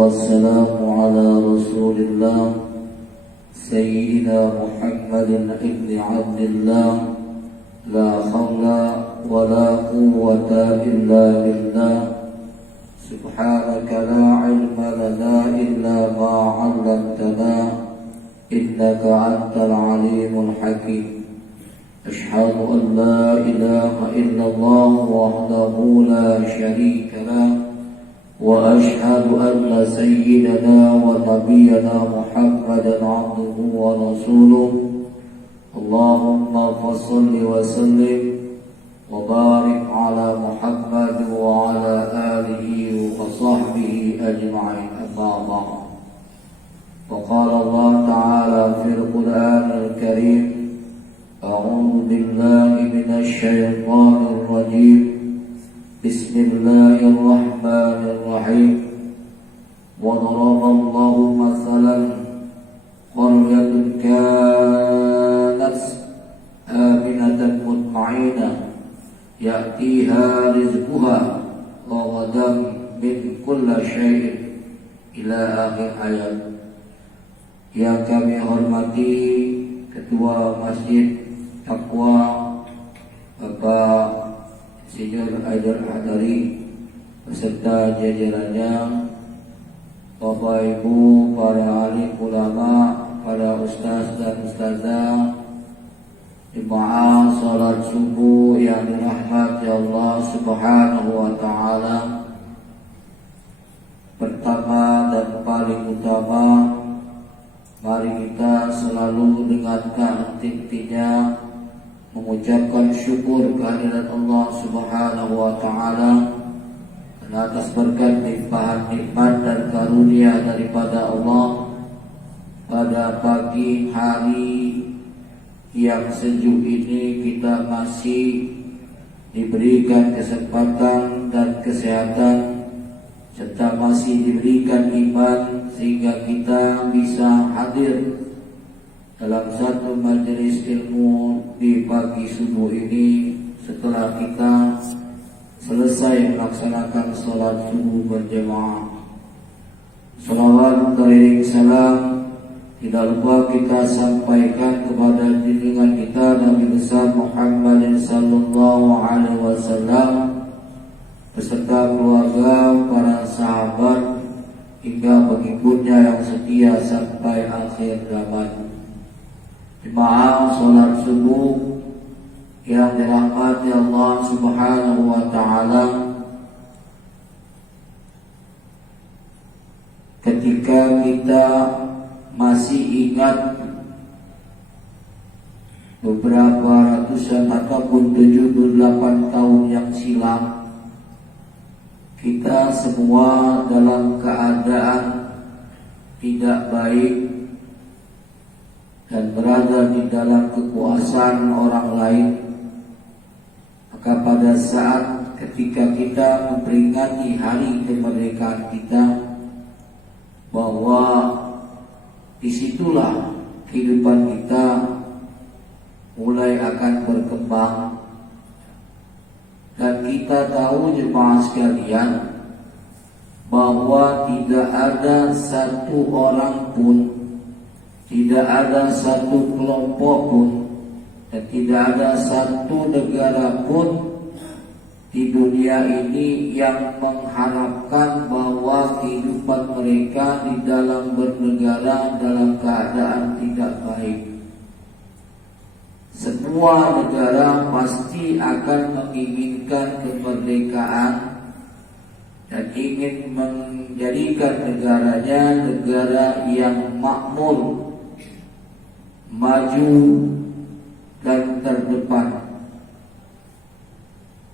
والسلام على رسول الله سيدنا محمد بن عبد الله لا حول ولا قوة إلا بالله سبحانك لا علم لنا إلا ما علمتنا إنك أنت العليم الحكيم أشهد أن لا إله إلا الله وحده لا شريك له وأشهد أن سيدنا ونبينا محمدا عبده ورسوله اللهم فصل وسلم وبارك على محمد وعلى آله وصحبه أجمعين أما بعد وقال الله تعالى في القرآن الكريم أعوذ بالله من الشيطان الرجيم بسم الله الرحمن الرحيم وضرب الله مثلا قرية كانت آمنة مطمئنة يأتيها رزقها رغدا من كل شيء إلى آخر ayat. Yang kami hormati Ketua Masjid Taqwa Bapak Insinyur Aidar Hadari beserta jajarannya, Bapak Ibu, para alim ulama, para ustaz dan ustazah, jemaah salat subuh yang dirahmati Allah Subhanahu wa taala. Pertama dan paling utama, mari kita selalu dengan hati-hatinya mengucapkan syukur kehadirat Allah Subhanahu wa taala atas berkat limpahan nikmat dan karunia daripada Allah pada pagi hari yang sejuk ini kita masih diberikan kesempatan dan kesehatan serta masih diberikan iman sehingga kita bisa hadir dalam satu majelis ilmu di pagi subuh ini setelah kita selesai melaksanakan sholat subuh berjamaah. Salawat beriring salam tidak lupa kita sampaikan kepada junjungan kita Nabi besar Muhammad sallallahu alaihi wasallam beserta keluarga, para sahabat hingga pengikutnya yang setia sampai akhir zaman. Jemaah sholat subuh yang dirahmati Allah Subhanahu wa taala, ketika kita masih ingat beberapa ratusan ataupun 78 tahun yang silam, kita semua dalam keadaan tidak baik dan berada di dalam kekuasaan orang lain. Maka pada saat ketika kita memperingati hari kemerdekaan kita, bahwa disitulah kehidupan kita mulai akan berkembang. Dan kita tahu jemaah sekalian bahwa tidak ada satu orang pun, tidak ada satu kelompok pun, dan tidak ada satu negara pun di dunia ini yang mengharapkan bahwa kehidupan mereka di dalam bernegara dalam keadaan tidak baik. Semua negara pasti akan menginginkan kemerdekaan dan ingin menjadikan negaranya negara yang makmur, maju dan terdepan.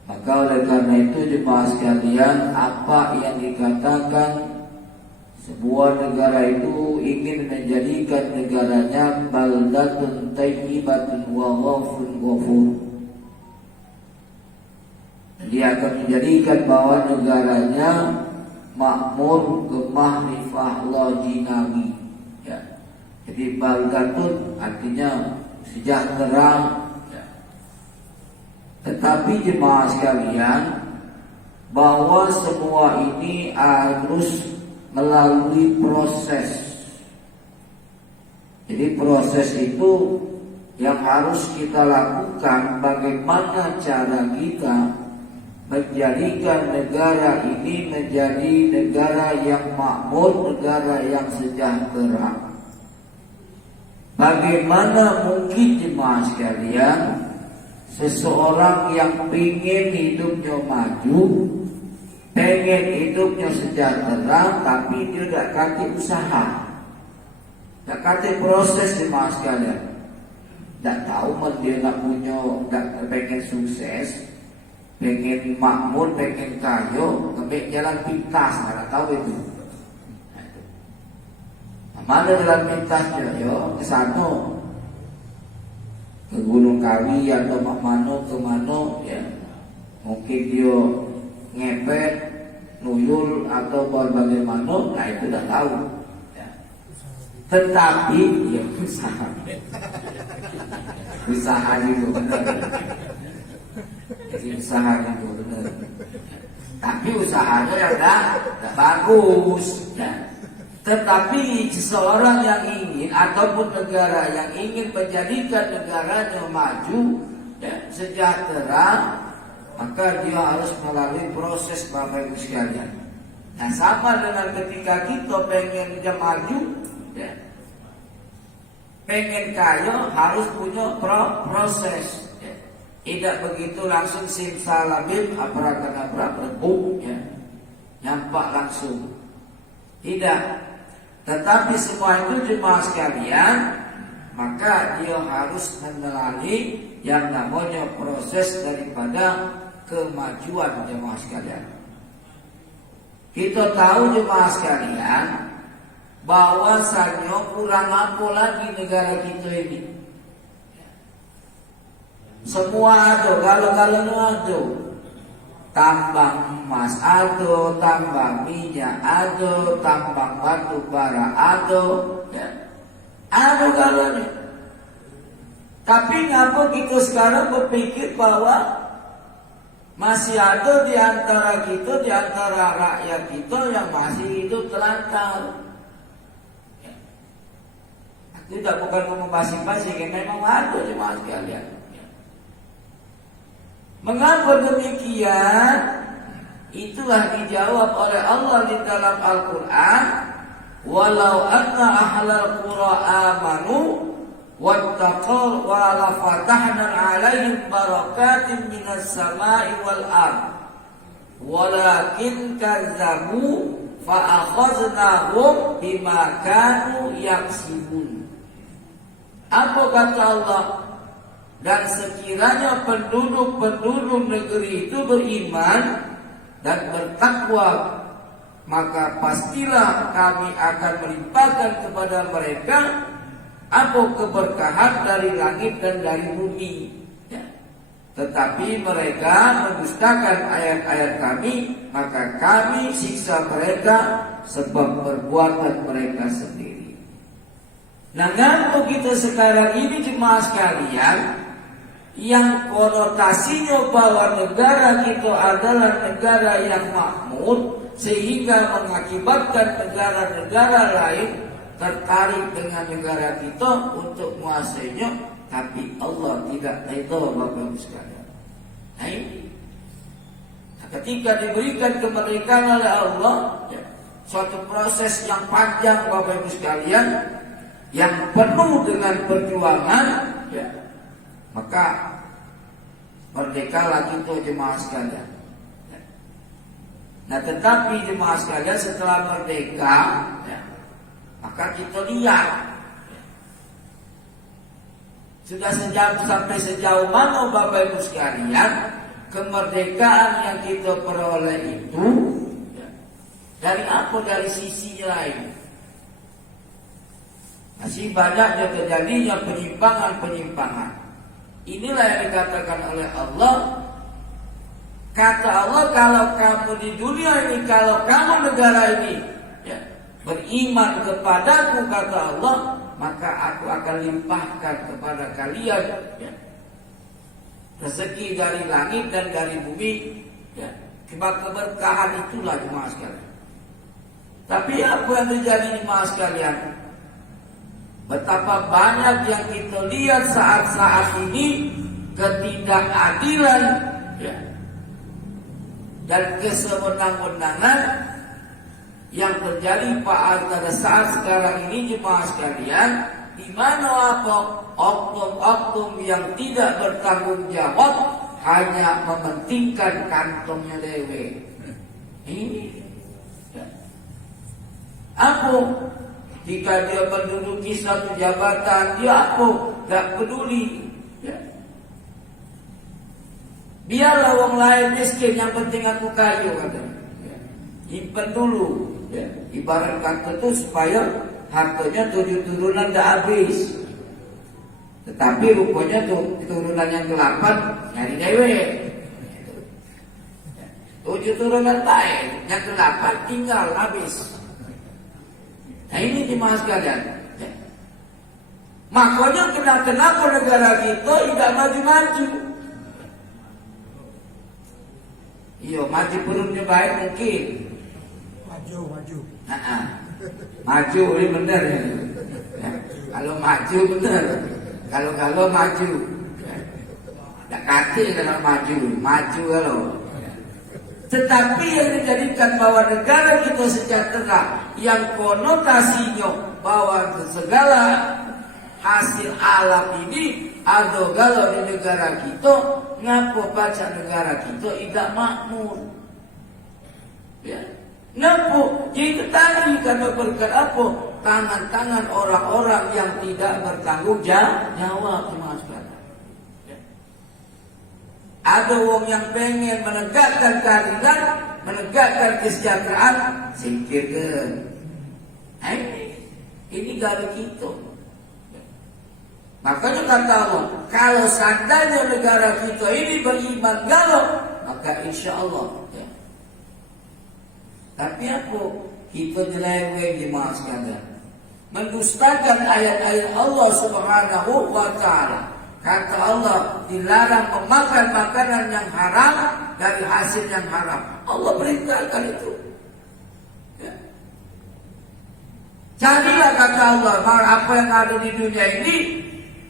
Maka oleh karena itu jemaah sekalian, apa yang dikatakan sebuah negara itu ingin menjadikan negaranya baldatun thayyibatun wa ghafurun ghafur. Dia akan menjadikan bahwa negaranya makmur, kema'rifah, lojinabi. Ya. Jadi baldatun artinya sejahtera. Ya. Tetapi jemaah sekalian, bahwa semua ini harus melalui proses. Jadi proses itu yang harus kita lakukan, bagaimana cara kita menjadikan negara ini menjadi negara yang makmur, negara yang sejahtera. Bagaimana mungkin jemaah sekalian, seseorang yang ingin hidupnya maju, pengen hidupnya sejahtera, tapi dia tidak kasih usaha, tidak kasih proses jemaah sekalian. Tidak tahu dia nak punya, tidak pengen sukses, pengen makmur, pengen kaya, ngambil jalan pintas, nggak tahu itu. Nah, mana jalan pintasnya? Yo ke sana, ke Gunung Kawi atau mana kemana, ya. Mungkin dia ngepet, nuyul atau bagaimana, nah itu tidak tahu. Ya. Tetapi ya usaha itu benar. Jadi usaha itu benar. Tapi usahanya yang tidak bagus. Ya. Tetapi seseorang yang ingin ataupun negara yang ingin menjadikan negaranya maju, ya, sejahtera, maka dia harus melalui proses Bapak Ibu sekalian. Nah, sama dengan ketika kita pengen dia maju, ya, pengen kaya, harus punya proses. Ya. Tidak begitu langsung simsalabim abrakadabra berbuk, ya, nampak langsung. Tidak. Tetapi semua itu jemaah sekalian, maka dia harus melalui yang namanya proses daripada kemajuan jemaah sekalian. Kita tahu jemaah sekalian bahwasanya kurang apa lagi negara kita ini. Semua ada, kalau-kalau ada. Tambang emas ada, tambang minyak ada, tambang batu bara ada, ya. Ada galanya. Tapi ngapa kita sekarang berpikir bahwa masih ada di antara kita, di antara rakyat kita yang masih hidup telantar. Ya. Aku tidak bukan mau membahas-bahas, karena memang ada jemaah sekalian. Mengapa demikian? Itulah dijawab oleh Allah di dalam Al-Quran. Walau anna ahlal qura amanu wattaqaw wa la fatahna alaihim barakatin minas samai wal ard walakin kazzabu fa akhadnahum bima kanu yaksibun. Apa kata Allah? Dan sekiranya penduduk-penduduk negeri itu beriman dan bertakwa, maka pastilah kami akan melimpahkan kepada mereka apa keberkahan dari langit dan dari bumi. Ya. Tetapi mereka mendustakan ayat-ayat kami, maka kami siksa mereka sebab perbuatan mereka sendiri. Nah, ngapa kita sekarang ini jemaah sekalian, yang konotasinya bahwa negara kita adalah negara yang makmur, sehingga mengakibatkan negara-negara lain tertarik dengan negara kita untuk menguasainya, tapi Allah tidak ridha Bapak Ibu sekalian. Nah, ini ketika diberikan kemerdekaan oleh Allah, ya, suatu proses yang panjang Bapak Ibu sekalian, yang penuh dengan perjuangan, ya, maka merdekalah kita jemaah sekalian. Nah, tetapi jemaah sekalian setelah merdeka, ya, maka kita lihat, ya, sudah sampai sejauh mana Bapak Ibu sekalian kemerdekaan yang kita peroleh itu, ya, dari apa? Dari sisi lain. Masih banyak terjadinya penyimpangan-penyimpangan. Inilah yang dikatakan oleh Allah. Kata Allah, kalau kamu di dunia ini, kalau kamu negara ini, ya, beriman kepadaku, kata Allah, maka aku akan limpahkan kepada kalian, ya, rezeki dari langit dan dari bumi, ya. Keberkahan itulah jemaah sekalian. Tapi apa yang terjadi di mas sekalian? Betapa banyak yang kita lihat saat-saat ini ketidakadilan, ya, dan kesewenang-wenangan yang terjadi pada saat sekarang ini jemaah sekalian, di mana oknum-oknum yang tidak bertanggung jawab hanya mementingkan kantongnya dewe. Ini apa? Jika dia menduduki satu jabatan, dia apa? Gak peduli. Ya. Biarlah orang lain miskin, yang penting aku kaya, katanya. Ya. Simpan dulu. Ya. Ibarat kata itu supaya hartanya 7 turunan dah habis. Tetapi rupanya turunan yang ke-8 nyari cewek. 7 turunan baik, yang ke-8 tinggal habis. Nah ini jemaah sekalian, ya. Makanya kenapa negara kita tidak maju-maju? Iya, maju perutnya baik mungkin. Maju. Maju ini benar ya. Ya. Kalau maju benar, kalau maju. Tak kata kalau maju kalau. Tetapi yang dijadikan bahwa negara kita sejahtera, yang konotasinya bahwa segala hasil alam ini ada galau di negara kita, ngapa baca negara kita tidak makmur? Ya, ngapa? Itu tadi karena berkat apa? Tangan-tangan orang-orang yang tidak bertanggung jawab, teman-teman. Ada orang yang pengen menegakkan keadilan, menegakkan kesejahteraan, singkirkan. Nah, ini galau kita. Makanya kata Allah, kalau seandainya negara kita ini beriman galau, maka insya Allah. Ya. Tapi apa? Kita nyeleweng jemaah sekalian, mendustakan ayat-ayat Allah Subhanahu wa Ta'ala. Kata Allah, dilarang memakan makanan yang haram dari hasil yang haram. Allah perintahkan itu. Ya. Carilah kata Allah, apa yang ada di dunia ini,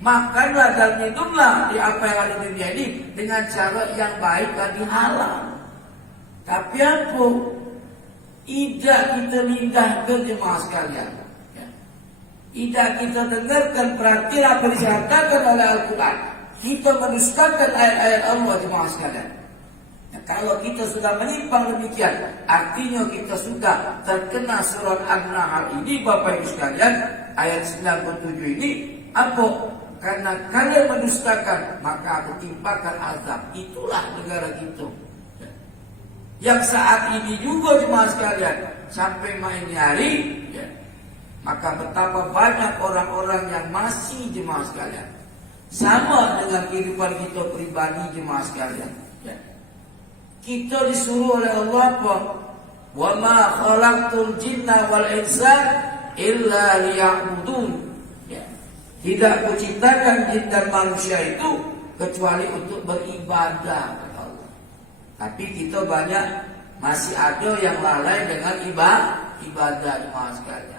makanlah dan minumlah di apa yang ada di dunia ini dengan cara yang baik dan halal. Tapi apa? Tidak kita lindahkan jemaah sekalian. Tidak kita dengarkan perhatian apa disatakan oleh Al-Quran. Kita mendustakan ayat-ayat Allah jemaah sekalian. Nah, kalau kita sudah menyimpang demikian, artinya kita sudah terkena surat An-Nahl ini, Bapak Ibu sekalian, ayat 97 ini. Apa? Karena kalian mendustakan, maka aku timpakan azab. Itulah negara kita. Yang saat ini juga jemaah sekalian, sampai main nyari, ya. Maka betapa banyak orang-orang yang masih jemaah sekalian sama dengan kehidupan kita pribadi jemaah sekalian. Ya. Kita disuruh oleh Allah apa? Wa ma khalaqtul jinna wal insa illa liya'budun. Ya. Tidak kuciptakan jin dan manusia itu kecuali untuk beribadah kepada Allah. Tapi kita banyak masih ada yang lalai dengan ibadah jemaah sekalian.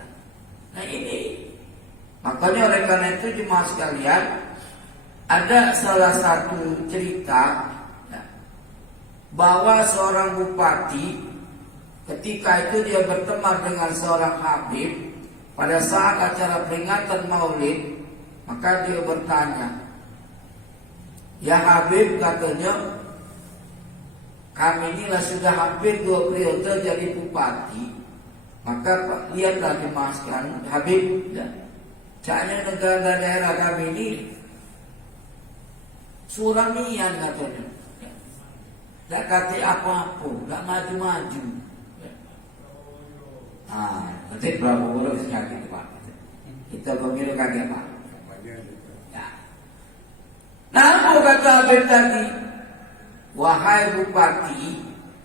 Nah ini, makanya oleh karena itu jemaah sekalian, ada salah satu cerita ya, bahwa seorang bupati ketika itu dia berteman dengan seorang habib pada saat acara peringatan Maulid, maka dia bertanya, ya Habib, katanya, kami inilah sudah hampir 2 periode jadi bupati. Maka lihatlah jemaah sekalian, Habib, ya, caranya negara daerah kami ini suramian katanya, ya. Tak kata apa-apa, tak maju-maju. Ya. Nanti Prabowo bisa kaget Pak. Kita pemilu kaget Pak. Ya. Nah, apa kata Habib tadi? Wahai bupati,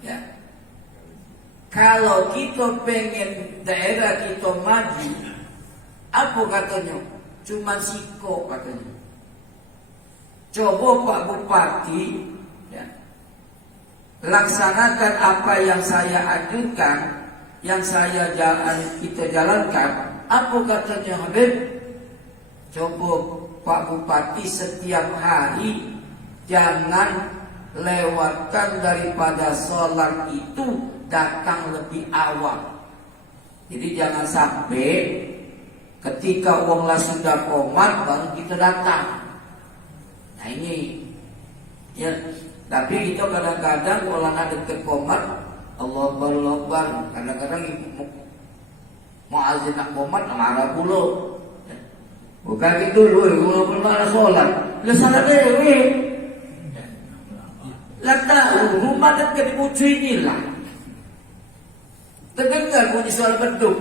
ya. Kalau kita pengen daerah kita maju, apa katanya? Cuma siko katanya. Coba Pak Bupati, ya, laksanakan apa yang saya ajukan, yang kita jalankan. Apa katanya Habib? Coba Pak Bupati setiap hari jangan lewatkan daripada sholat itu datang lebih awal. Jadi jangan sampai ketika uanglah sudah komat baru kita datang. Nah ini ya. Tapi kita kadang-kadang kalau ada deket komat Allah Akbar, kadang-kadang muazzin nak komat marah pula. Bukan itu dulu, walaupun malah sholat, lah salat dewe. Lah tahu rumah dekat bucu inilah. Terdengar bunyi suara beduk,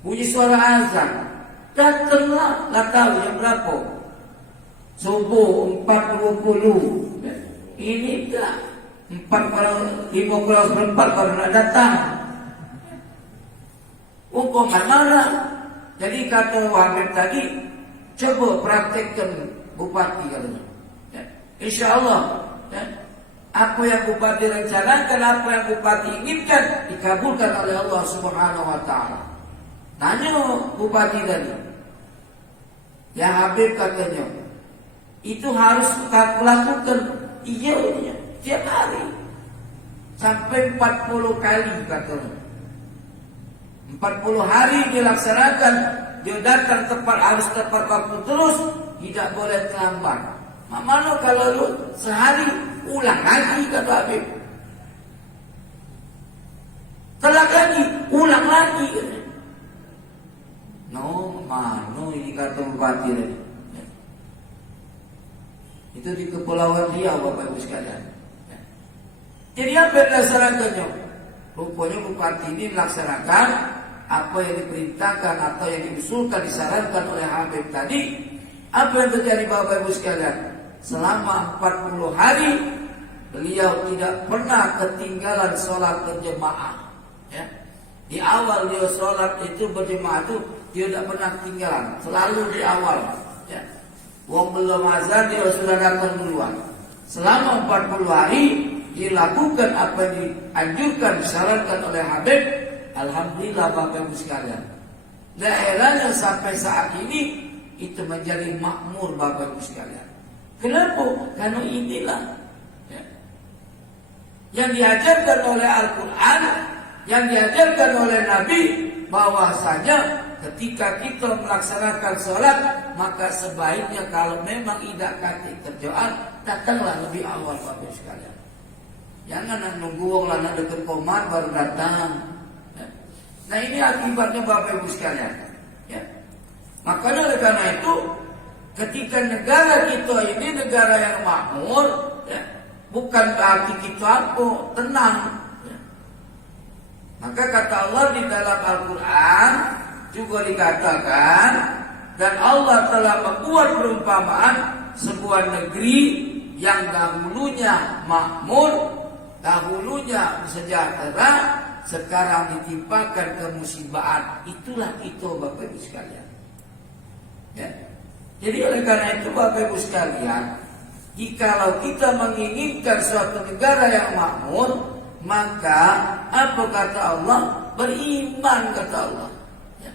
bunyi suara azan. Datanglah, lah tahu yang berapa? Subuh 4.20. Ini dah 4:54 baru nak datang. Hukuman marah. Jadi kata Habib tadi, coba praktekkan Bupati katanya. Ya. Insya Allah, ya. Apa yang Bupati rencanakan, apa yang Bupati inginkan dikabulkan oleh Allah Subhanahu Wa Taala. Nanya Bupati tadi, ya Habib katanya, itu harus kita lakukan. Iya, tiap hari sampai 40 kali katanya. 40 hari dilaksanakan, dia datang tepat, harus tepat waktu terus, tidak boleh terlambat. Mana kalau lu sehari ulang lagi kata Habib, telat lagi, ulang lagi. No, mano ini kata Bupati tadi. Itu di Kepulauan Riau Bapak Ibu sekalian. Jadi apa yang dilaksanakannya? Rupanya Bupati ini melaksanakan apa yang diperintahkan atau yang diusulkan, disarankan oleh Habib tadi. Apa yang terjadi Bapak Ibu sekalian? Selama 40 hari beliau tidak pernah ketinggalan sholat berjemaah. Ya. Di awal dia sholat itu berjemaah itu dia tidak pernah ketinggalan, selalu di awal. Ya. Wong belum azan dia sudah datang duluan. Selama 40 hari dilakukan apa yang dianjurkan, disarankan oleh Habib. Alhamdulillah Bapak Ibu sekalian, daerahnya sampai saat ini itu menjadi makmur Bapak Ibu sekalian. Kenapa? Karena inilah ya, yang diajarkan oleh Al-Quran, yang diajarkan oleh Nabi, bahwasanya ketika kita melaksanakan sholat, maka sebaiknya kalau memang tidak kati kerjaan, datanglah lebih awal Bapak Ibu sekalian. Jangan nunggu orang nak dekat komat baru datang. Nah ini akibatnya Bapak Ibu sekalian. Ya. Makanya oleh karena itu, ketika negara kita ini negara yang makmur, ya, bukan berarti kita apa tenang. Ya. Maka kata Allah di dalam Al-Quran juga dikatakan, dan Allah telah membuat perumpamaan sebuah negeri yang dahulunya makmur, dahulunya sejahtera, sekarang ditimpakan kemusibaan. Itulah itu Bapak Ibu sekalian. Ya. Jadi oleh karena itu Bapak Ibu sekalian, jikalau kita menginginkan suatu negara yang makmur, maka apa kata Allah? Beriman kata Allah. Ya.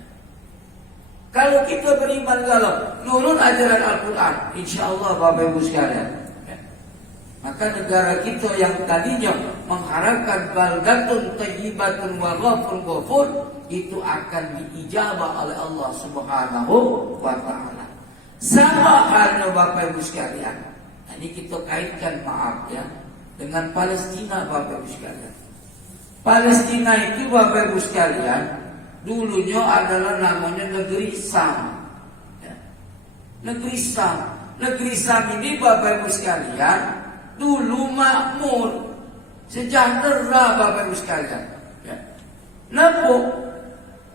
Kalau kita beriman, kalau nurut ajaran Al-Quran, insya Allah Bapak Ibu sekalian, maka negara kita yang tadinya mengharapkan baldatun thayyibatun wa ghafurun ghafur, itu akan diijabah oleh Allah Subhanahu wa Ta'ala. Sama halnya Bapak Ibu sekalian. Nah, ini kita kaitkan, maaf ya, dengan Palestina Bapak Ibu sekalian. Palestina itu Bapak Ibu sekalian, dulunya adalah namanya negeri Sam. Ya. Negeri Sam. Negeri Sam ini Bapak Ibu sekalian dulu makmur, sejahtera Bapak Ibu sekalian. Ya. Kenapa?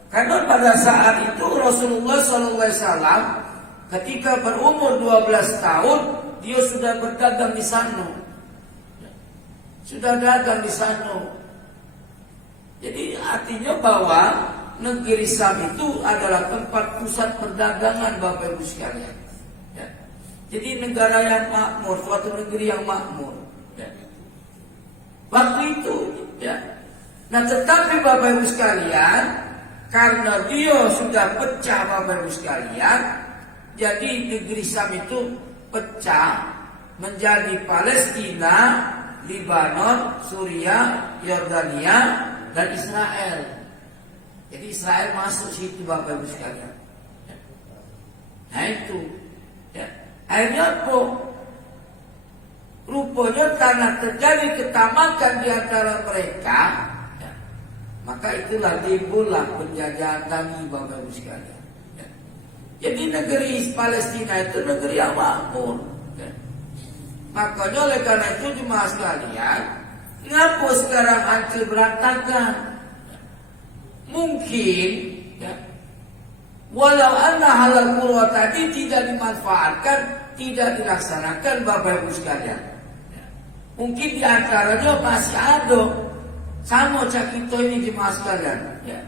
Karena pada saat itu Rasulullah SAW ketika berumur 12 tahun dia sudah berdagang di sana. Ya. Sudah dagang di sana. Jadi artinya bahwa negeri Sam itu adalah tempat pusat perdagangan Bapak Ibu sekalian. Ya. Jadi negara yang makmur, suatu negeri yang makmur. Ya. Waktu itu, ya, Nah tetapi Bapak Ibu sekalian, karena dia sudah pecah Bapak Ibu sekalian, jadi negeri Syam itu pecah menjadi Palestina, Lebanon, Suriah, Yordania, dan Israel. Jadi Israel masuk situ Bapak Ibu sekalian. Nah itu, ya. Akhirnya apa? Rupanya karena terjadi ketamakan di antara mereka, ya, maka itulah timbullah penjajahan tadi Bapak Ibu sekalian. Ya. Jadi negeri Palestina itu negeri yang makmur. Ya. Makanya oleh karena itu jemaah sekalian, ngapa sekarang hancur berantakan? Ya. Mungkin, ya, walau anna halal qura tadi tidak dimanfaatkan, tidak dilaksanakan Bapak Ibu sekalian. Ya. Mungkin di antaranya masih ada sama cakito ini jemaah sekalian, ya,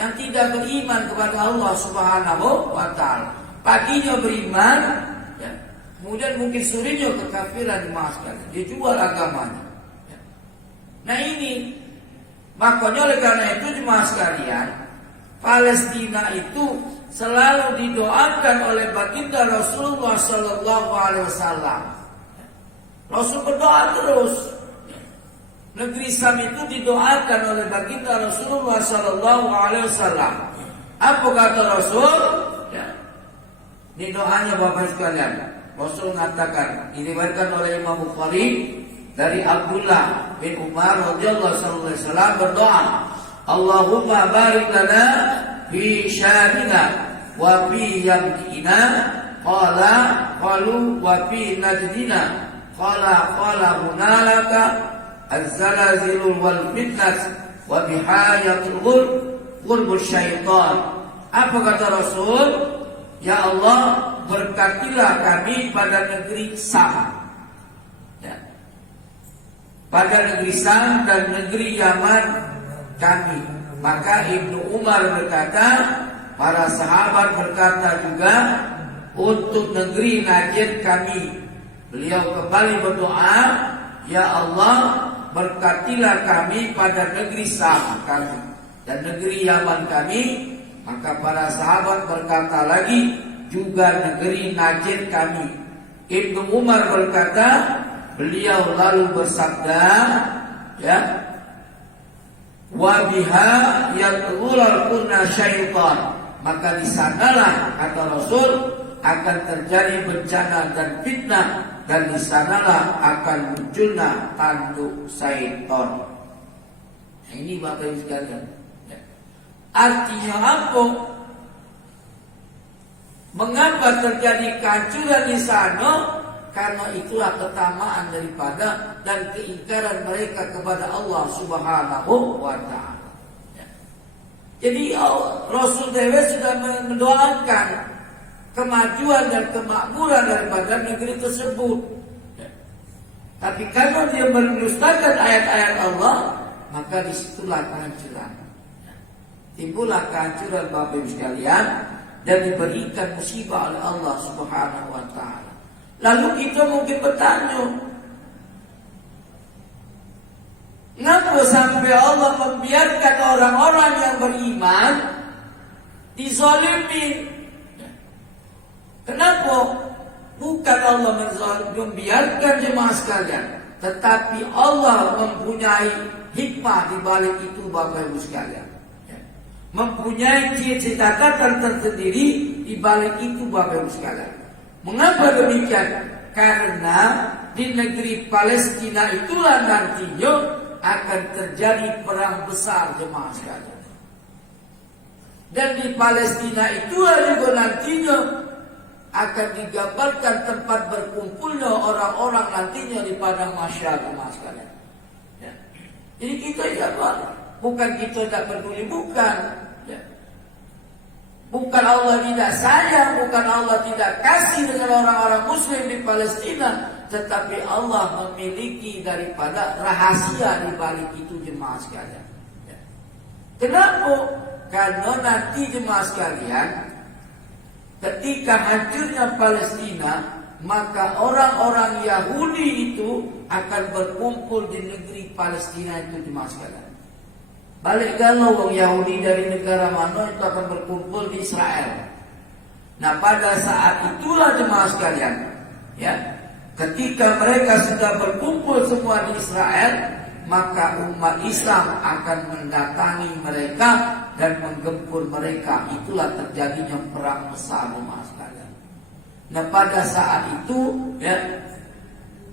yang tidak beriman kepada Allah Subhanahu wa taala. Paginya beriman, ya, kemudian mungkin sorenya kekafiran jemaah sekalian. Dia jual agamanya. Ya. Nah ini, makanya oleh karena itu jemaah sekalian, Palestina itu selalu didoakan oleh baginda Rasulullah Sallallahu Alaihi Wasallam. Rasul berdoa terus. Negeri Syam itu didoakan oleh baginda Rasulullah Sallallahu Alaihi Wasallam. Apa kata Rasul? Ya. Ini doanya Bapak sekalian. Rasul mengatakan, diriwayatkan oleh Imam Bukhari dari Abdullah bin Umar radhiyallahu alaihi wasallam berdoa, Allahumma barik lana fi syamina wa fi yamina qala qalu wa fi najdina qala hunalaka az-zalazil wal fitnah wa bihayatul ghurb syaitan. Apa kata Rasul? Ya Allah, berkatilah kami pada negeri Syam, ya, pada negeri Syam dan negeri Yaman kami. Maka Ibnu Umar berkata, para sahabat berkata juga, untuk negeri Najd kami. Beliau kembali berdoa, ya Allah, berkatilah kami pada negeri Syam kami dan negeri Yaman kami. Maka para sahabat berkata lagi, juga negeri Najd kami. Ibnu Umar berkata, beliau lalu bersabda, ya, wa biha yadkhulul kunna syaitan. Maka di sanalah kata Rasul akan terjadi bencana dan fitnah, dan di sanalah akan munculnya tanduk syaitan. Ini Bapak Ibu sekalian. Artinya apa? Mengapa terjadi kehancuran di sana? Karena itulah ketamaan daripada dan keingkaran mereka kepada Allah Subhanahu wa taala. Jadi Rasul Dewa sudah mendoakan kemajuan dan kemakmuran daripada negeri tersebut. Tapi karena dia mendustakan ayat-ayat Allah, maka disitulah kehancuran. Timbullah kehancuran Bapak Ibu sekalian dan diberikan musibah oleh Allah Subhanahu wa taala. Lalu kita mungkin bertanya, kenapa sampai Allah membiarkan orang-orang yang beriman dizalimi? Kenapa? Bukan Allah membiarkan jemaah sekalian, tetapi Allah mempunyai hikmah di balik itu Bapak Ibu sekalian. Mempunyai cita-cita tersendiri di balik itu Bapak Ibu sekalian. Mengapa demikian? Karena di negeri Palestina itulah nantinya akan terjadi perang besar jemaah sekalian. Dan di Palestina itulah juga nantinya akan digambarkan tempat berkumpulnya orang-orang nantinya di padang mahsyar jemaah sekalian. Ya. Jadi kita jangan, bukan kita tidak peduli, bukan. Ya. Bukan Allah tidak sayang, bukan Allah tidak kasih dengan orang-orang Muslim di Palestina, tetapi Allah memiliki daripada rahasia di balik itu jemaah sekalian. Ya. Kenapa? Karena nanti jemaah sekalian, ketika hancurnya Palestina, maka orang-orang Yahudi itu akan berkumpul di negeri Palestina itu jemaah sekalian. balik galau orang Yahudi dari negara mana itu akan berkumpul di Israel. Nah pada saat itulah jemaah sekalian, ya, ketika mereka sudah berkumpul semua di Israel, maka umat Islam akan mendatangi mereka dan menggempur mereka. Itulah terjadinya perang besar jemaah sekalian. Nah pada saat itu, ya,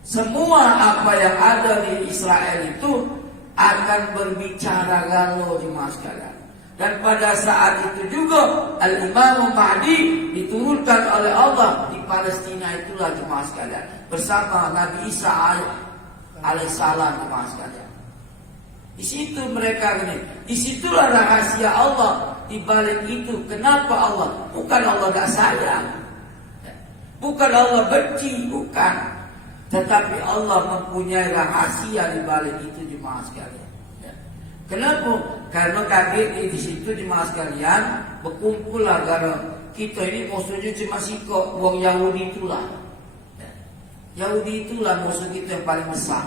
semua apa yang ada di Israel itu akan berbicara galau jemaah sekalian. Dan pada saat itu juga Al-Imam Mahdi diturunkan oleh Allah di Palestina itulah jemaah sekalian, bersama Nabi Isa alaihissalam jemaah sekalian. Di situ mereka ini, disitulah rahasia Allah di balik itu. Kenapa Allah? Bukan Allah gak sayang, bukan Allah benci, bukan. Tetapi Allah mempunyai rahasia di balik itu jemaah sekalian. Kenapa? Karena kaget di situ jemaah sekalian, berkumpul agar kita ini musuhnya cuma sikok wong Yahudi itulah. Yahudi itulah musuh kita yang paling besar.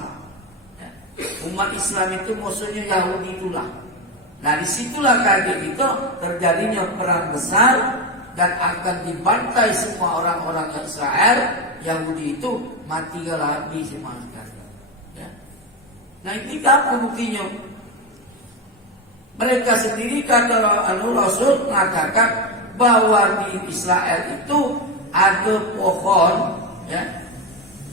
Umat Islam itu musuhnya Yahudi itulah. Nah disitulah kaget itu terjadinya perang besar dan akan dibantai semua orang-orang Israel. Yahudi itu mati habis semua sekali. Ya. Nah ini apa buktinya? Mereka sendiri kata Rasul mengatakan bahwa di Israel itu ada pohon, ya,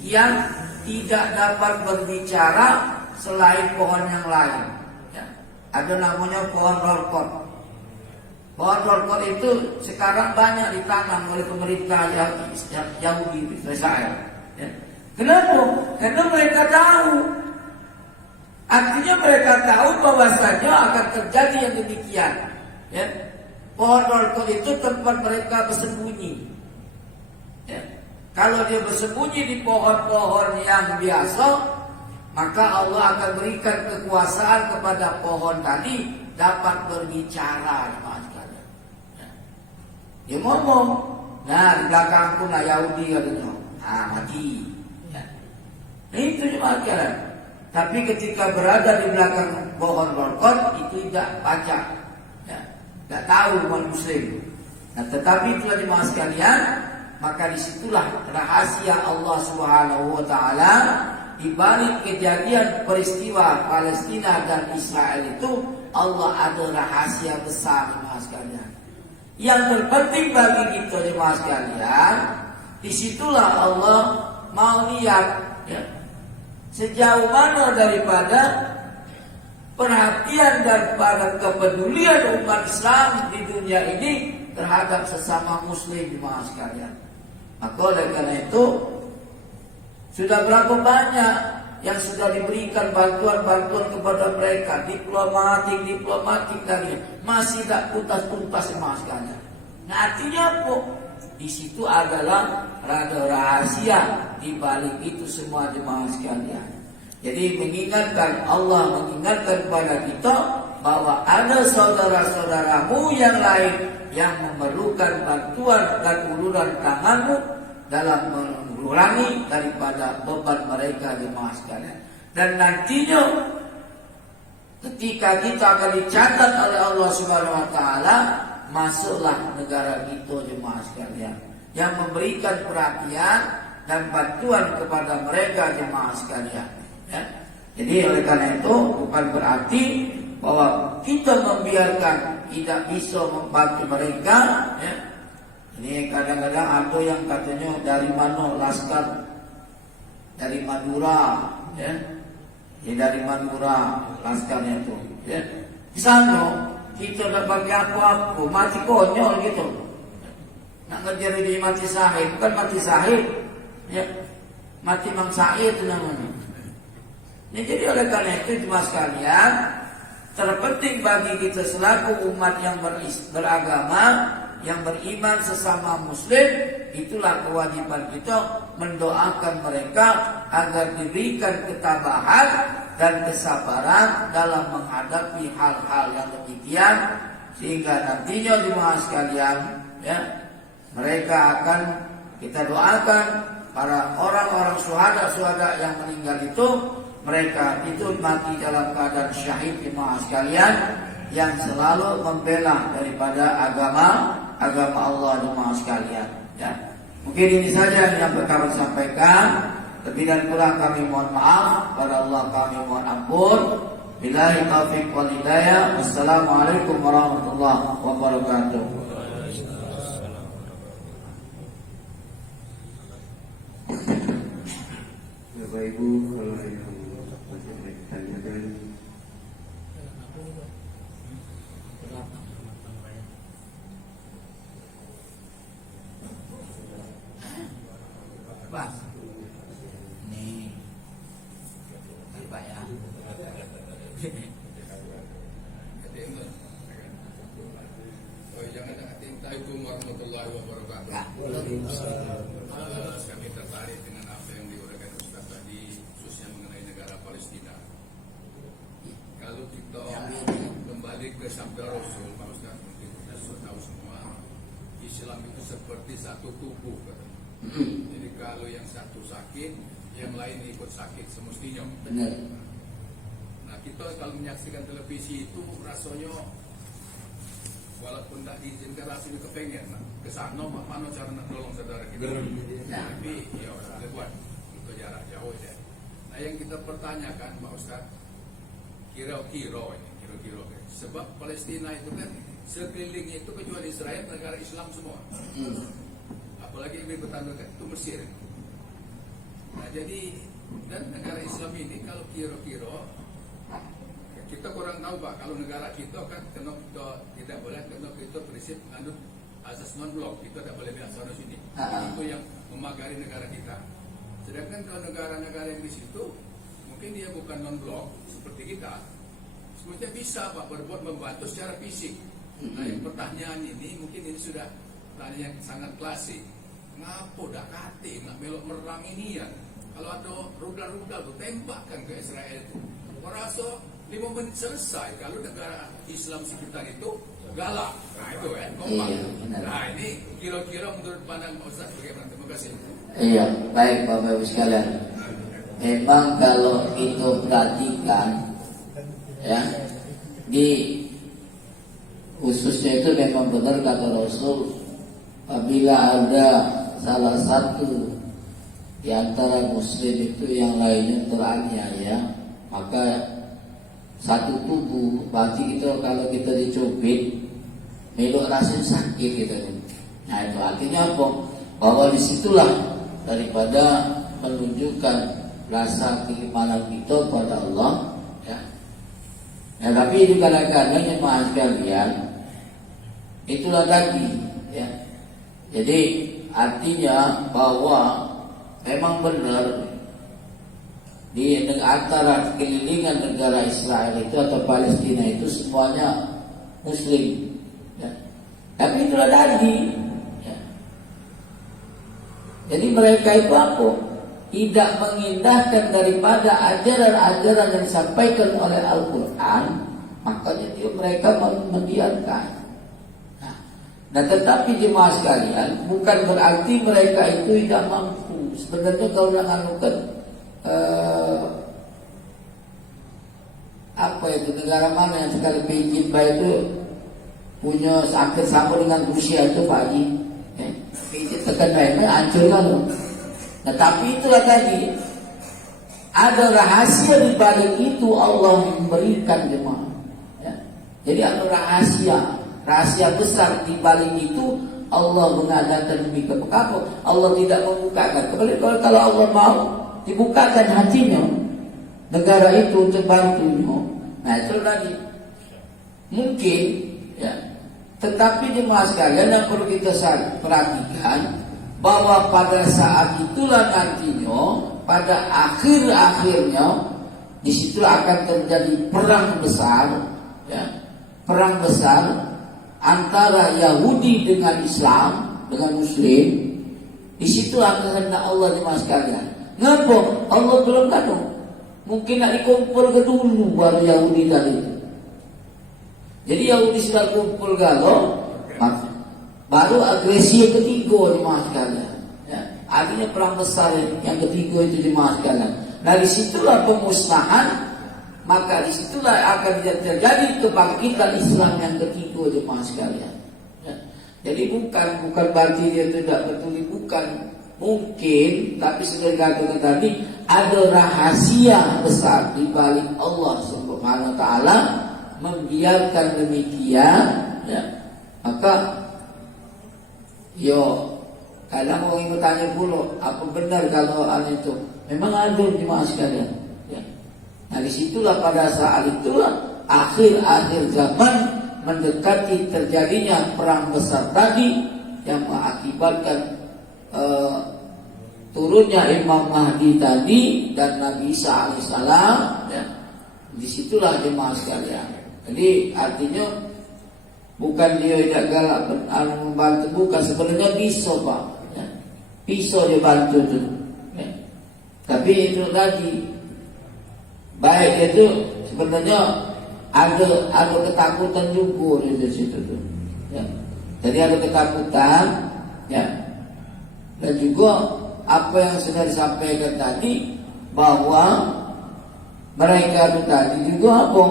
yang tidak dapat berbicara selain pohon yang lain, ya. Ada namanya pohon rorkot. Pohon rorkot itu sekarang banyak ditanam oleh pemerintah Yahudi di Israel, ya. Kenapa? Karena mereka tahu, artinya mereka tahu bahwasanya akan terjadi yang demikian, ya. Pohon rorkot itu tempat mereka bersembunyi, ya. Kalau dia bersembunyi di pohon-pohon yang biasa, maka Allah akan berikan kekuasaan kepada pohon tadi dapat berbicara, jemaah sekalian. Dia ngomong, nah di belakangku nak Yahudi katanya, mati. Ya. Itu jemaah sekalian. Tapi ketika berada di belakang pohon rorkot itu tidak baca, ya, tidak tahu umat Muslim. Nah tetapi itulah jemaah sekalian, maka disitulah rahasia Allah Subhanahu Wa Taala. Di balik kejadian peristiwa Palestina dan Israel itu Allah ada rahasia besar jemaah sekalian. Yang terpenting bagi kita jemaah sekalian, disitulah Allah mau lihat, ya, sejauh mana daripada perhatian dan pada kepedulian umat Islam di dunia ini terhadap sesama Muslim jemaah sekalian. Maka oleh karena itu sudah berapa banyak yang sudah diberikan bantuan-bantuan kepada mereka, diplomatik lagi, masih tak tuntas jemaah sekalian. Nah artinya apa? Di situ adalah rada rahasia di balik itu semua jemaah sekalian. Jadi Allah mengingatkan kepada kita bahwa ada saudara-saudaramu yang lain yang memerlukan bantuan dan uluran tanganmu dalam mengurangi daripada beban mereka jemaah sekalian. Dan nantinya ketika kita akan dicatat oleh Allah Subhanahu Wa Taala, masuklah negara kita jemaah sekalian yang memberikan perhatian dan bantuan kepada mereka jemaah sekalian, ya. Jadi oleh karena itu bukan berarti bahwa kita membiarkan tidak bisa membantu mereka, ya. Ini kadang-kadang ada yang katanya dari mana laskar dari Madura, ya. Dari Madura laskarnya itu, ya. Di sana kita tak pakai apa-apa, mati konyol gitu. Nak ngejar dia mati sahih, bukan mati sahih, ya. Mati Mang Said itu namanya. Ini jadi oleh karena itu jemaah sekalian, terpenting bagi kita selaku umat yang beragama, yang beriman sesama Muslim, itulah kewajiban kita mendoakan mereka agar diberikan ketabahan dan kesabaran dalam menghadapi hal-hal yang demikian, sehingga nantinya jemaah sekalian, ya, mereka akan kita doakan para orang-orang syuhada yang meninggal itu mereka itu mati dalam keadaan syahid jemaah sekalian, yang selalu membela daripada agama Allah jemaah sekalian. Ya. Mungkin ini saja yang kami sampaikan. Lebih dan kurang kami mohon maaf, pada Allah kami mohon ampun. Billahi taufiq wal hidayah. Wassalamualaikum warahmatullahi wabarakatuh. Bapak Ibu, kalau yang masih ditanyakan, Bas. Nih. Mari Pak ya. Assalamualaikum warahmatullahi wabarakatuh. Kami tertarik dengan apa yang diuraikan Ustaz tadi, khususnya mengenai negara Palestina. Kalau kita kembali ke sabda Rasul, Pak Ustaz, mungkin kita sudah tahu semua, Islam itu seperti satu tubuh. Jadi kalau yang satu sakit, yang lain ikut sakit semestinya. Benar. Nah, kita kalau menyaksikan televisi itu rasanya walaupun tak diizinkan rasanya kepengen kesana mana cara nak nolong saudara kita. Tapi ya lewat itu jarak jauh ya. Nah, yang kita pertanyakan Pak Ustaz, kira-kira sebab Palestina itu kan sekelilingnya itu kecuali Israel negara Islam semua. Apalagi yang bertetangga itu Mesir. Nah, jadi dan negara Islam ini kalau kira-kira kita kurang tahu Pak, kalau negara kita kan kena kita tidak boleh, kena kita prinsip anut asas non blok, kita tidak boleh bilang sana sini. Itu yang memagari negara kita. Sedangkan kalau negara-negara yang di situ mungkin dia bukan non blok seperti kita, semuanya bisa Pak berbuat membantu secara fisik. Nah, yang pertanyaan ini mungkin ini sudah pertanyaan yang sangat klasik. Ngapo dah kate nak melok merang ini ya? Kalau ada rudal-rudal tuh tembakkan ke Israel itu. Merasa 5 menit selesai. Kalau negara Islam sekitar itu galak. Nah itu kan kompak. Nah ini kira-kira menurut pandangan Pak Ustaz bagaimana? Terima kasih. Iya, baik Bapak Ibu sekalian. Memang kalau itu perhatikan ya, di khususnya itu memang benar kata Rasul, apabila ada salah satu di antara muslim itu yang lainnya teraniaya, maka satu tubuh, berarti itu kalau kita dicubit melok rasa sakit gitu. Nah itu artinya apa? Bahwa disitulah daripada menunjukkan rasa keimanan kita pada Allah ya. Nah, tapi itu kadang-kadang yang maha sekalian, itulah tadi ya. Jadi artinya bahwa memang benar di antara kelilingan negara Israel itu atau Palestina itu semuanya Muslim ya. Tapi itulah tadi ya. Jadi mereka itu apa? Tidak mengindahkan daripada ajaran-ajaran yang disampaikan oleh Al-Quran, makanya mereka membiarkan. Nah tetapi jemaah sekalian, bukan berarti mereka itu tidak mampu. Sebenarnya kalau melakukan apa itu, negara mana yang sekali bikin itu punya sakit sama dengan Rusia itu Pak Haji, bikin tekan mainnya hancur lalu. Nah tapi itulah tadi, ada rahasia di balik itu Allah memberikan jemaah ya. Jadi ada rahasia besar di balik itu. Allah mengadakan demikian. Kenapa Allah tidak membukakan? Kembali kalau Allah mau dibukakan hatinya negara itu untuk bantunya. Nah itu tadi mungkin ya. Tetapi jemaah sekalian yang perlu kita perhatikan bahwa pada saat itulah nantinya, pada akhir-akhirnya disitulah akan terjadi perang besar ya. Perang besar antara Yahudi dengan Islam, dengan Muslim. Di situ akan hendak Allah jemaah sekalian. Ngapa? Allah belum tahu. Mungkin nak dikumpul ke dulu baru Yahudi tadi. Jadi Yahudi sudah kumpul galau, baru agresi yang ketiga jemaah sekalian. Ya. Artinya perang besar yang ketiga itu jemaah sekalian. Dari situlah pemusnahan, maka disitulah akan terjadi kebangkitan Islam yang ketiga, jemaah sekalian. Ya. Jadi bukan berarti dia tidak peduli, bukan. Mungkin, tapi sudah dikatakan tadi, ada rahasia besar di balik Allah Subhanahu wa taala membiarkan demikian, ya. Maka kadang orang yang bertanya pula, apa benar kalau itu? Memang ada, jemaah sekalian, ya. Nah disitulah pada saat itulah akhir-akhir zaman mendekati terjadinya perang besar tadi yang mengakibatkan turunnya Imam Mahdi tadi dan Nabi Isa alaihissalam, ya. Disitulah jemaah sekalian. Jadi artinya bukan dia tidak galak membantu, bukan, sebenarnya bisa Pak, ya. Bisa dia bantu tu, ya. Tapi itu tadi baik itu sebenarnya ada ketakutan juga di situ tu, ya. Jadi ada ketakutan, ya. Dan juga apa yang sudah disampaikan tadi, bahwa mereka itu tadi juga apa?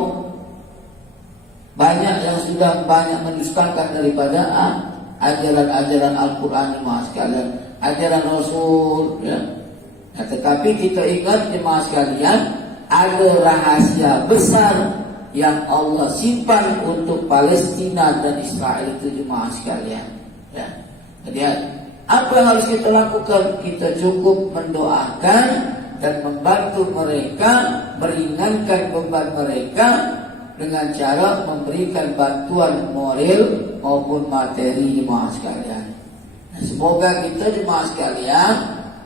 Banyak yang sudah banyak mendustakan daripada ajaran-ajaran Al-Quran, jemaah sekalian, ajaran Rasul, ya. Nah, tetapi kita ingat jemaah sekalian, ada rahasia besar yang Allah simpan untuk Palestina dan Israel itu, jemaah sekalian, ya. Jadi apa yang harus kita lakukan? Kita cukup mendoakan dan membantu mereka, meringankan beban mereka dengan cara memberikan bantuan moral maupun materi, jemaah sekalian. Nah, semoga kita, jemaah sekalian,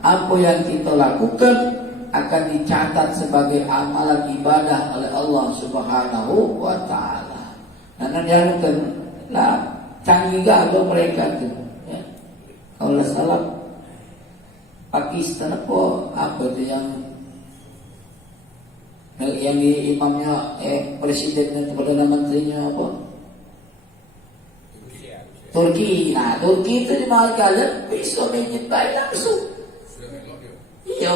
apa yang kita lakukan akan dicatat sebagai amalan ibadah oleh Allah Subhanahu wa taala. Nah, yang canggih gak mereka itu. Kalau salah Pakistan apa itu yang di imamnya presiden dan perdana menterinya apa? Turki. Nah, Turki itu jemaah kalian bisa menyintai langsung. Iya,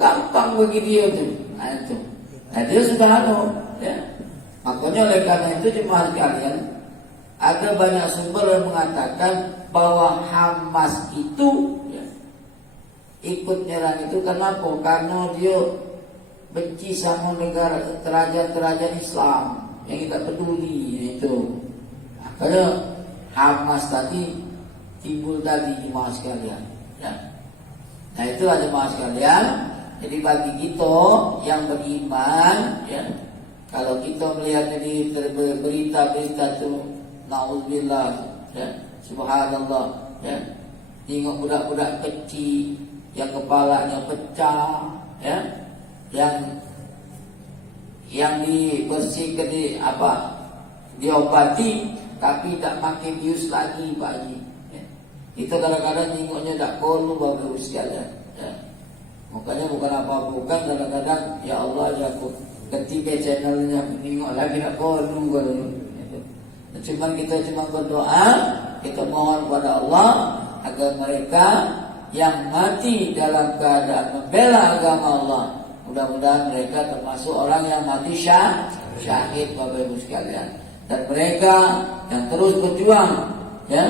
gampang bagi dia tuh. Nah itu. Nah dia sudah ya. Makanya oleh karena itu jemaah kalian, ada banyak sumber yang mengatakan bahwa Hamas itu, ya, ikut nyerang itu kenapa? Karena dia benci sama negara kerajaan Islam yang tidak peduli itu. Makanya Hamas tadi timbul tadi, jemaah sekalian, ya. Nah itu ada jemaah sekalian. Jadi bagi kita yang beriman, ya, kalau kita melihat di berita-berita itu, naudzubillah, ya, subhanallah, ya, tengok budak-budak kecil yang kepalanya pecah, ya, yang dibersihkan diobati tapi tak pakai bius lagi, Pak Haji, ya. Itu kadang-kadang tengoknya tak perlu bagus sekalian, ya. Makanya bukan apa-apa, bukan kadang-kadang ya Allah ya aku ketika channelnya tengok lagi tak perlu gitu. Cuma kita berdoa, kita mohon kepada Allah agar mereka yang mati dalam keadaan membela agama Allah, mudah-mudahan mereka termasuk orang yang mati syahid, Bapak Ibu sekalian. Dan mereka yang terus berjuang, ya,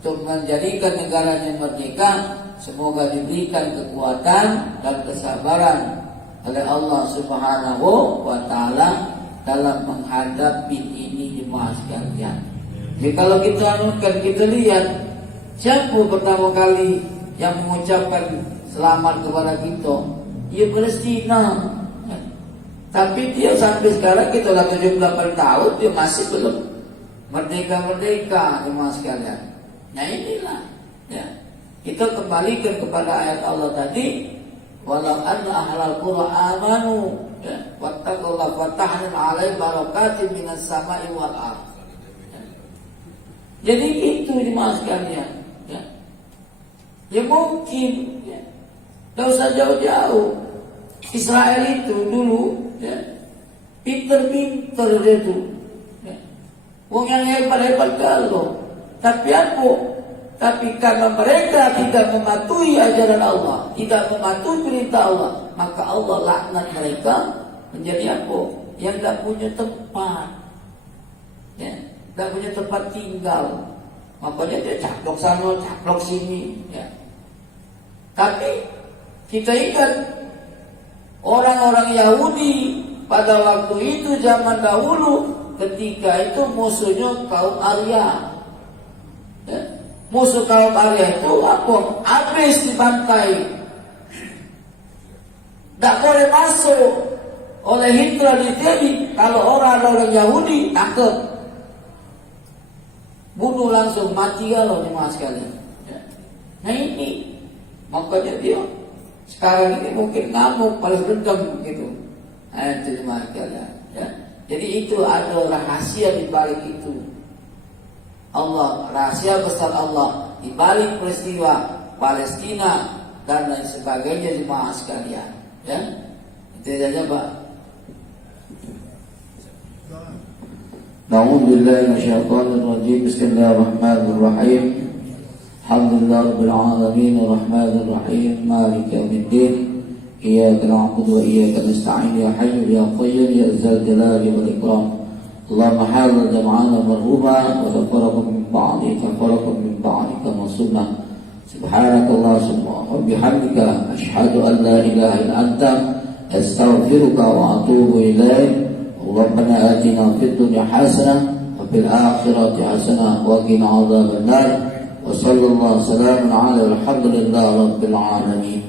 untuk menjadikan negaranya merdeka, semoga diberikan kekuatan dan kesabaran oleh Allah Subhanahu wa taala dalam menghadapi ini, jemaah sekalian. Jadi kalau kita lihat siapa pertama kali yang mengucapkan selamat kepada kita, ya Palestina. Tapi dia sampai sekarang, kita sudah 78 tahun, dia masih belum merdeka-merdeka, jemaah sekalian. Nah inilah, ya, kita kembalikan kepada ayat Allah tadi, walau anna ahlal qura amanu, ya, wattaqullaha fatahna 'alaihim barakatin minas sama'i wal ardh. Jadi itu jemaah sekalian, ya. Ya mungkin, ya, tidak usah jauh-jauh. Israel itu dulu, ya, pinter-pinter dia itu, ya. Wong yang hebat-hebat kalau, tapi apa? Tapi karena mereka tidak mematuhi ajaran Allah, tidak mematuhi perintah Allah, maka Allah laknat mereka menjadi apa? Yang tidak punya tempat, ya, tidak punya tempat tinggal. Makanya dia caplok sana, caplok sini, ya. Tapi kita ingat orang-orang Yahudi pada waktu itu zaman dahulu, ketika itu musuhnya kaum Arya, ya. Musuh kaum Arya itu apa? Habis dibantai, tidak boleh masuk oleh Hitler di sini. Kalau orang Yahudi takut, bunuh langsung, mati kalau jemaah sekalian. Ya. Nah ini, makanya dia sekarang ini mungkin ngamuk, balas dendam gitu. Nah itu jemaah sekalian. Ya. Jadi itu ada rahasia di balik itu. Allah, rahasia besar Allah di balik peristiwa Palestina dan lain sebagainya jemaah sekalian. Ya, itu saja Pak. Na'udzubillahi minasyaitonir rajim. Bismillahirrahmanirrahim. Alhamdulillah rabbil alamin arrahmanir rahim maliki yaumiddin. Iyyaka na'budu wa iyyaka nasta'in ya hayyu ya qayyum ya dzal jalali wal ikram. اللهم حاول جمعنا مرغوبا وتفرق من بعضه تفرق من بعض كما صنع سبحانك اللهم وبحمدك أشهد أن لا إله إلا أنت أستغفرك وأتوب إليك ربنا آتنا في الدنيا حسنة وفي الآخرة حسنة وقنا عذاب النار وصلى الله وسلم على الحمد لله رب العالمين.